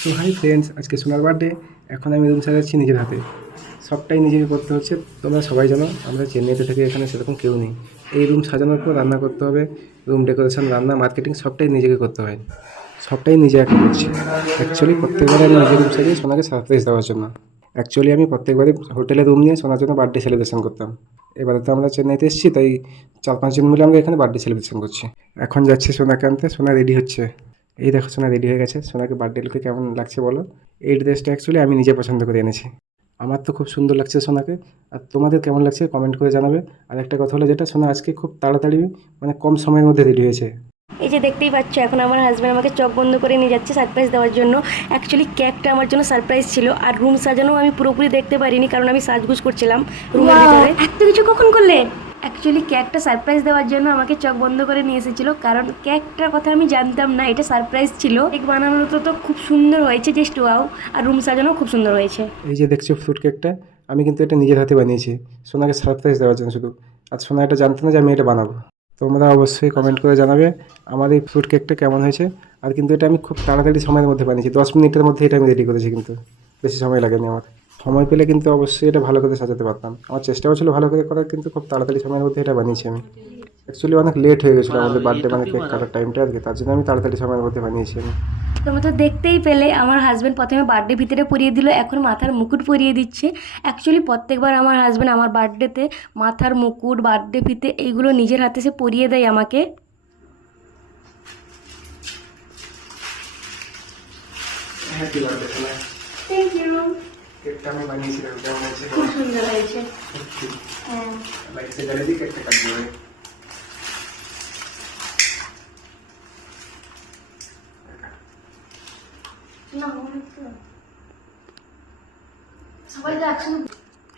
So hi friends, আজকে সোনার birthday. এখন আমি রুম সাজাচ্ছি নিজের হাতে। সবটাই নিজেকে করতে হচ্ছে। তোমরা সবাই জানো আমরা চেন্নাইতে থাকি, এখানে সেরকম কেউ নেই। এই রুম সাজানোর পর রান্না করতে হবে, রুম ডেকোরেশন, রান্না, মার্কেটিং সবটাই নিজেকে করতে হয়। সবটাই নিজে একা করছি। অ্যাকচুয়ালি প্রত্যেকবারে আমি নিজের রুম সাজিয়ে সোনাকে সারপ্রাইজ দেওয়ার জন্য। অ্যাকচুয়ালি আমি প্রত্যেকবারই হোটেলে রুম নিয়ে সোনার জন্য বার্থডে সেলিব্রেশন করতাম। এবারে তো আমরা চেন্নাইতে এসেছি, তাই 4-5 জন মিলে আমরা এখানে বার্থডে সেলিব্রেশন করছি। এখন যাচ্ছে সোনাকে আনতে। সোনা রেডি হচ্ছে। এই দেখো সোনা রেডি হয়ে গেছে। সোনাকে বার্থডে লুকে কেমন লাগছে বলো? এই ড্রেসটা অ্যাকচুয়ালি আমি নিজে পছন্দ করে এনেছি। আমার তো খুব সুন্দর লাগছে সোনাকে। আর তোমাদের কেমন লাগছে কমেন্ট করে জানাবে। আর একটা কথা হলো যেটা, সোনা আজকে খুব তাড়াতাড়ি মানে কম সময়ের মধ্যে রেডি হয়েছে। এই যে দেখতেই পাচ্ছ, এখন আমার হাজব্যান্ড আমাকে চোখ বন্ধ করে নিয়ে যাচ্ছে সারপ্রাইজ দেওয়ার জন্য। অ্যাকচুয়ালি কেকটা আমার জন্য সারপ্রাইজ ছিল, আর রুম সাজানো আমি পুরোপুরি দেখতে পারিনি কারণ আমি সাজগুজ করছিলাম রুমের ভিতরে। এত কিছু কখন করলে? অ্যাকচুয়ালি কেকটা সারপ্রাইজ দেওয়ার জন্য আমাকে চোখ বন্ধ করে নিয়ে এসেছিলো, কারণ কেকটার কথা আমি জানতাম না এটা সারপ্রাইজ ছিল। কেক বানানো তো খুব সুন্দর হয়েছে, জাস্ট ওয়াও। আর রুম সাজানো খুব সুন্দর হয়েছে। এই যে দেখছো ফ্রুট কেকটা, আমি কিন্তু এটা নিজের হাতে বানিয়েছি সোনাকে সারপ্রাইজ দেওয়ার জন্য শুধু। আর সোনা এটা জানতো না যে আমি এটা বানাবো। তোমরা অবশ্যই কমেন্ট করে জানাবে আমার এই ফ্রুট কেকটা কেমন হয়েছে। আর কিন্তু এটা আমি খুব তাড়াতাড়ি সময়ের মধ্যে বানিয়েছি, 10 মিনিটের মধ্যে এটা আমি রেডি করেছি, কিন্তু বেশি সময় লাগেনি আমার। সময় পেলে কিন্তু অবশ্যই এটা ভালো করে সাজাতে পারতাম। আমার চেষ্টাও ছিল ভালো করে করার, কিন্তু খুব তাড়াতাড়ি সময়ের মধ্যে এটা বানিয়েছি আমি। অ্যাকচুয়ালি অনেক লেট হয়ে গেছিলো আমাদের বার্থডে মানে কেক কাটার টাইমটা আজকে, তার জন্য আমি তাড়াতাড়ি সময়ের মধ্যে বানিয়েছি আমি। তোমরা তো দেখতেই পেলে আমার হাজব্যান্ড প্রথমে বার্থডে ভিতরে পরিয়ে দিল, এখন মাথার মুকুট পরিয়ে দিচ্ছে। অ্যাকচুয়ালি প্রত্যেকবার আমার হাজব্যান্ড আমার বার্থডেতে মাথার মুকুট, বার্থডে ফিতে এইগুলো নিজের হাতে সে পরিয়ে দেয় আমাকে। হ্যাপি বার্থডে সোনা। Thank you. কেকটা আমি বানিয়েছিলাম, কেমন হয়েছে? খুব সুন্দর হয়েছে। হ্যাঁ। লাইটে জ্বালিয়ে দিই, কেকটা কাটবো আমি। সবাই তো একসঙ্গে।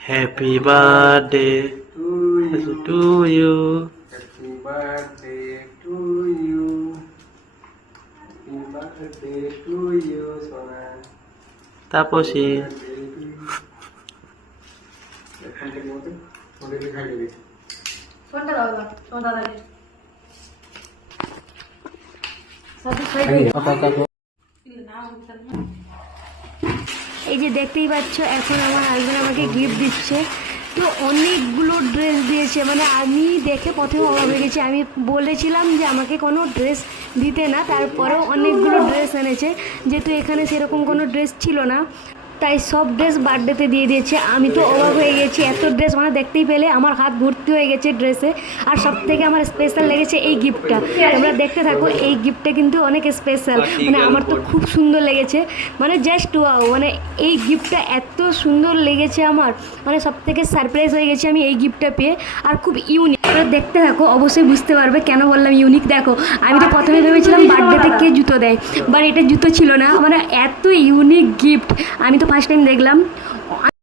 Happy birthday to you. Happy birthday to you. Happy birthday to you, সোনা। Taposi. এখন থেকে মতো ওদেরকে খাইয়ে দিই। ফোনটা দাও না, তোমার দাদাকে। এই যে দেখতেই পাচ্ছ, এখন আমার হাজব্যান্ড আমাকে গিফট দিচ্ছে। তো অনেকগুলো ড্রেস দিয়েছে, মানে আমি দেখে প্রথমে অবাক হয়ে গেছি। আমি বলেছিলাম যে আমাকে কোনো ড্রেস দিতে না, তারপরেও অনেকগুলো ড্রেস এনেছে। যেহেতু এখানে সেরকম কোনো ড্রেস ছিল না, তাই সব ড্রেস বার্থডেতে দিয়ে দিয়েছে। আমি তো অবাক হয়ে গেছি, এত ড্রেস মানে দেখতেই পেলে আমার হাত ভর্তি হয়ে গেছে ড্রেসে। আর সব থেকে আমার স্পেশাল লেগেছে এই গিফটটা। তোমরা দেখতে থাকো, এই গিফটটা কিন্তু অনেক স্পেশাল, মানে আমার তো খুব সুন্দর লেগেছে, মানে জাস্ট ওয়াও। মানে এই গিফটটা এত সুন্দর লেগেছে আমার, মানে সব থেকে সারপ্রাইজ হয়ে গেছি আমি এই গিফটটা পেয়ে। আর খুব ইউনিক। তোমরা দেখতে থাকো, অবশ্যই বুঝতে পারবে কেন বললাম ইউনিক। দেখো, আমি তো প্রথমে ভেবেছিলাম বার্থডেতে কে জুতো দেয়, বাট এটা জুতো ছিল না। মানে এত ইউনিক গিফট আমি তো ফার্স্ট টাইম দেখলাম।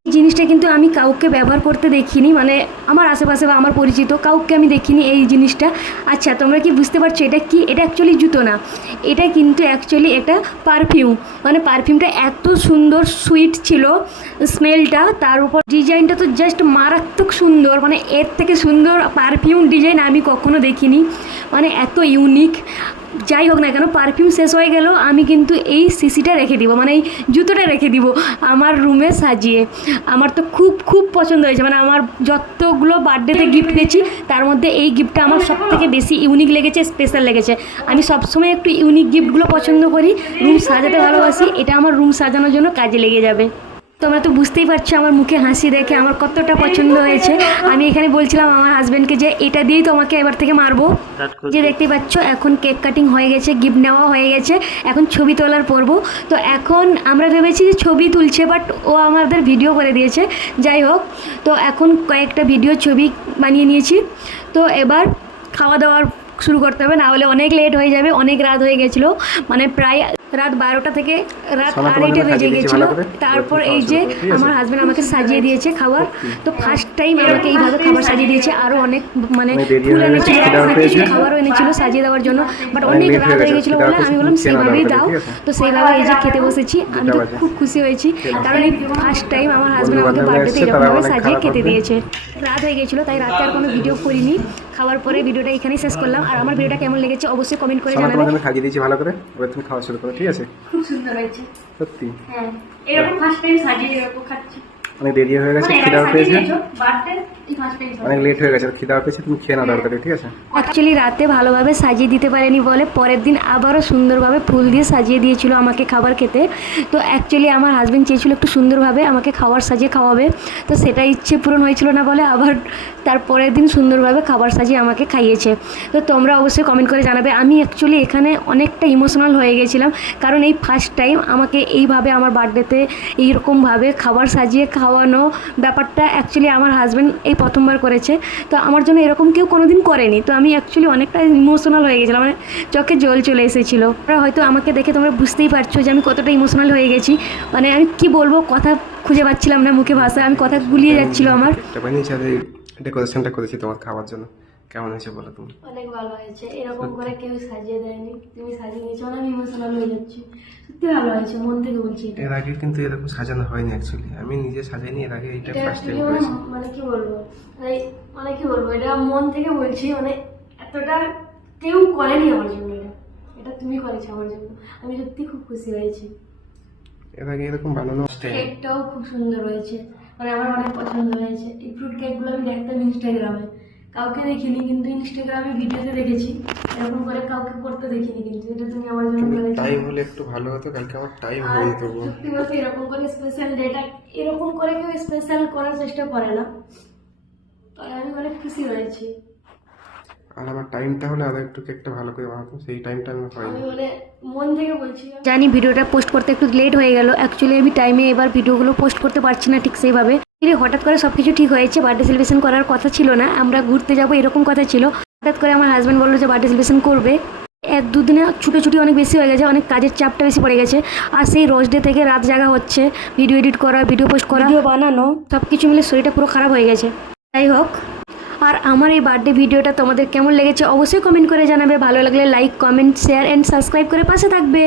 এই জিনিসটা কিন্তু আমি কাউকে ব্যবহার করতে দেখিনি, মানে আমার আশেপাশে বা আমার পরিচিত কাউকে আমি দেখিনি এই জিনিসটা। আচ্ছা, তোমরা কি বুঝতে পারছো এটা কি? এটা অ্যাকচুয়ালি জুতো না, এটা কিন্তু অ্যাকচুয়ালি একটা পারফিউম। মানে পারফিউমটা এত সুন্দর সুইট ছিল স্মেলটা, তার উপর ডিজাইনটা তো জাস্ট মারাত্মক সুন্দর। মানে এর থেকে সুন্দর পারফিউম ডিজাইন আমি কখনো দেখিনি, মানে এত ইউনিক। যাই হোক না কেন, পারফিউম শেষ হয়ে গেল, আমি কিন্তু এই সিসিটা রেখে দিব, মানে এই জুতোটা রেখে দিব আমার রুমে সাজিয়ে। আমার তো খুব খুব পছন্দ হয়েছে। মানে আমার যতগুলো বার্থডেতে গিফট পেয়েছি তার মধ্যে এই গিফটটা আমার সব থেকে বেশি ইউনিক লেগেছে, স্পেশাল লেগেছে। আমি সবসময় একটু ইউনিক গিফটগুলো পছন্দ করি, রুম সাজাতে ভালোবাসি। এটা আমার রুম সাজানোর জন্য কাজে লেগে যাবে। তোমরা তো বুঝতেই পারছো আমার মুখে হাসি দেখে আমার কতটা পছন্দ হয়েছে। আমি এখানে বলছিলাম আমার হাজব্যান্ডকে যে এটা দিয়েই তো আমাকে এবার থেকে মারবো। যে দেখতেই পাচ্ছ, এখন কেক কাটিং হয়ে গেছে, গিফট নেওয়া হয়ে গেছে, এখন ছবি তোলার পর্ব। তো এখন আমরা ভেবেছি যে ছবি তুলছে, বাট ও আমাদের ভিডিও করে দিয়েছে। যাই হোক, তো এখন কয়েকটা ভিডিও ছবি বানিয়ে নিয়েছি। তো এবার খাওয়া দাওয়ার শুরু করতে হবে, না হলে অনেক লেট হয়ে যাবে। অনেক রাত হয়ে গেছিলো, মানে প্রায় রাত 12টা থেকে রাত 2:30 বেজে গেছিলো। তারপর এই যে আমার হাজব্যান্ড আমাকে সাজিয়ে দিয়েছে খাবার। তো ফার্স্ট টাইম আমাকে এইভাবে খাবার সাজিয়ে দিয়েছে। আরও অনেক মানে ফুল এনেছিল, অনেক কিছু খাবারও এনেছিল সাজিয়ে দেওয়ার জন্য, বাট অনেক রাত হয়ে গেছিলো বলে আমি বললাম সেইভাবেই দাও। তো সেইভাবে এই যে খেতে বসেছি। আমি তো খুব খুশি হয়েছি, কারণ এই ফার্স্ট টাইম আমার হাজব্যান্ড আমাকে বার্থডেতে এরকমভাবে সাজিয়ে খেতে দিয়েছে। রাত হয়ে গেছিলো, তাই রাতে আর কোনো ভিডিও করিনি। খাওয়ার পরে ভিডিওটা এখানেই শেষ করলাম। আর আমার ভিডিওটা কেমন লেগেছে অবশ্যই কমেন্ট করে সবাই জানাবে। তোমার জন্য খাইয়ে দিয়েছি ভালো করে, এবার তুমি খাওয়া শুরু করো, ঠিক আছে? খুব সুন্দর হয়েছে। সত্যি হ্যাঁ, এরকম ফার্স্ট টাইম সাজিয়ে এরকম খাচ্ছি। অনেক দেরি হয়ে গেছে, মানে খিদাও পেয়েছে, বার্থডে এই ফার্স্ট টাইম। অনেক লেট হয়ে গেছে, খিদাও পেয়েছে, তুমি খেয়ে নাও তাড়াতাড়ি, ঠিক আছে? অ্যাকচুয়ালি রাতে ভালোভাবে সাজিয়ে দিতে পারেনি বলে পরের দিন আবারও সুন্দরভাবে ফুল দিয়ে সাজিয়ে দিয়েছিল আমাকে খাবার খেতে। তো অ্যাকচুয়ালি আমার হাজব্যান্ড চেয়েছিল একটু সুন্দরভাবে আমাকে খাবার সাজিয়ে খাওয়াবে, তো সেটা ইচ্ছে পূরণ হয়েছিল না বলে আবার তার পরের দিন সুন্দরভাবে খাবার সাজিয়ে আমাকে খাইয়েছে। তো তোমরা অবশ্যই কমেন্ট করে জানাবে। আমি অ্যাকচুয়ালি এখানে অনেকটা ইমোশনাল হয়ে গেছিলাম, কারণ এই ফার্স্ট টাইম আমাকে এইভাবে আমার বার্থডেতে এইরকমভাবে খাবার সাজিয়ে খাওয়ানো ব্যাপারটা অ্যাকচুয়ালি আমার হাজব্যান্ড এই প্রথমবার করেছে। তো আমার জন্য এরকম কেউ কোনোদিন করেনি। তো আমি অ্যাকচুয়ালি অনেকটা ইমোশনাল হয়ে গেছিলাম, মানে চোখে জল চলে এসেছিলো। হয়তো আমাকে দেখে তোমরা বুঝতেই পারছো যে আমি কতটা ইমোশনাল হয়ে গেছি। মানে আমি কি বলবো, কথা খুঁজে পাচ্ছিলাম না মুখে ভাষা, আমি কথা গুলিয়ে যাচ্ছিলো আমার। একটা বানিয়েছি আর এই ডেকোরেশনটা করেছি তোমার খাওয়ার জন্য, কেমন হয়েছে বলো তুমি? অনেক ভালো হয়েছে, এরকম করে কেউ সাজিয়ে দেয়নি, তুমি সাজিয়ে দিয়েছো, অনেক ইমোশনাল হয়ে যাচ্ছি। সত্যি ভালো হয়েছে, মন থেকে বলছি এটা। এর আগে কিন্তু এরকম সাজানো হয়নি অ্যাকচুয়ালি, আমি নিজে সাজাইনি এর আগে, এইটা এটা ফার্স্ট টাইম actually করেছি। মানে কি বলবো, মানে কি বলবো, এটা মন থেকে বলছি। মানে এতটা কেউ করেনি আমার জন্য, এটা তুমি করেছো আমার জন্য। আমি সত্যি খুব খুশি হয়েছি। এর আগে এরকম বানানো কেকটাও খুব সুন্দর হয়েছে, মানে আমার অনেক পছন্দ হয়েছে। এই ফ্রুট কেকগুলো আমি দেখতাম ইনস্টাগ্রামে, কাউকে দেখিনি, কিন্তু ইনস্টাগ্রামে ভিডিওতে দেখেছি। এরকম করে কাউকে করতে দেখিনি, কিন্তু এটা তুমি আমার জন্য করেছো। টাইম হলে একটু ভালো হতো, কালকে আমার টাইম আর হয়ে যেত গো। সত্যি বলতে এরকম করে স্পেশাল ডেটা এরকম করে কেউ স্পেশাল করার চেষ্টা করে না, তাই আমি অনেক খুশি হয়েছি। আর আমার টাইমটা হলে আরো একটু কেকটা ভালো করে বানাতো, সেই টাইমটা আমি আমি হয়নি। মানে মন থেকে বলছি। জানি ভিডিওটা পোস্ট করতে একটু লেট হয়ে গেল, অ্যাকচুয়ালি আমি টাইমে এবার ভিডিওগুলো পোস্ট করতে পারছি না ঠিক সেইভাবে। হঠাৎ করে সব কিছু ঠিক হয়েছে, বার্থডে সেলিব্রেশন করার কথা ছিল না, আমরা ঘুরতে যাবো এরকম কথা ছিল। হঠাৎ করে আমার হাজব্যান্ড বললো যে বার্থডে সেলিব্রেশন করবে। এক দুদিনে ছুটোছুটি অনেক বেশি হয়ে গেছে, অনেক কাজের চাপটা বেশি পড়ে গেছে। আর সেই রোজ ডে থেকে রাত জাগা হচ্ছে, ভিডিও এডিট করা, ভিডিও পোস্ট করা, ভিডিও বানানো, সব কিছু মিলে শরীরটা পুরো খারাপ হয়ে গেছে। যাই হোক, আর আমার এই বার্থডে ভিডিওটা তোমাদের কেমন লেগেছে অবশ্যই কমেন্ট করে জানাবে। ভালো লাগলে like, comment, share and subscribe করে পাশে থাকবে।